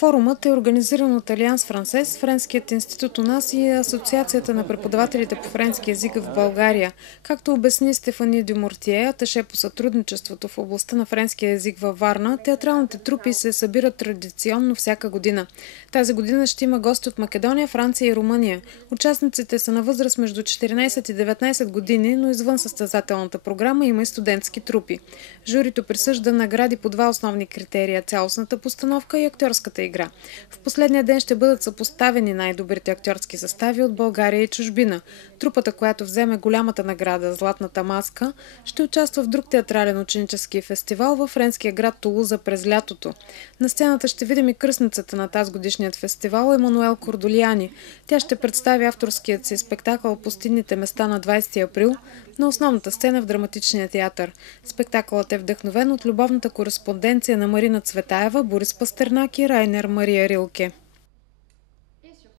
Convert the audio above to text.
Форумът е организиран от Алианс Франсес, Френският институт у нас и Асоциацията на преподавателите по френски език в България. Както обясни Стефани Дюмортие, аташе по сътрудничеството в областта на френския език във Варна, театралните трупи се събират традиционно всяка година. Тази година ще има гости от Македония, Франция и Румъния. Участниците са на възраст между 14 и 19 години, но извън състезателната програма има и студентски трупи. Журито присъжда награди по два основни критерия – цялостната постановка и актьорската игра. В последния ден ще бъдат съпоставени най-добрите актьорски състави от България и чужбина. Трупата, която вземе голямата награда «Златната маска», ще участва в друг театрален ученически фестивал във френския град Тулуза през лятото. На сцената ще видим и кръстницата на тази годишният фестивал Емануел Кордолияни. Тя ще представи авторският си спектакъл «Пустинните места» на 20 април на основната сцена в Драматичния театър. Спектакълът е вдъхновен от любовната кореспонденция на Марина Цветаева, Борис Пастернак и Райнер Мария Рилке.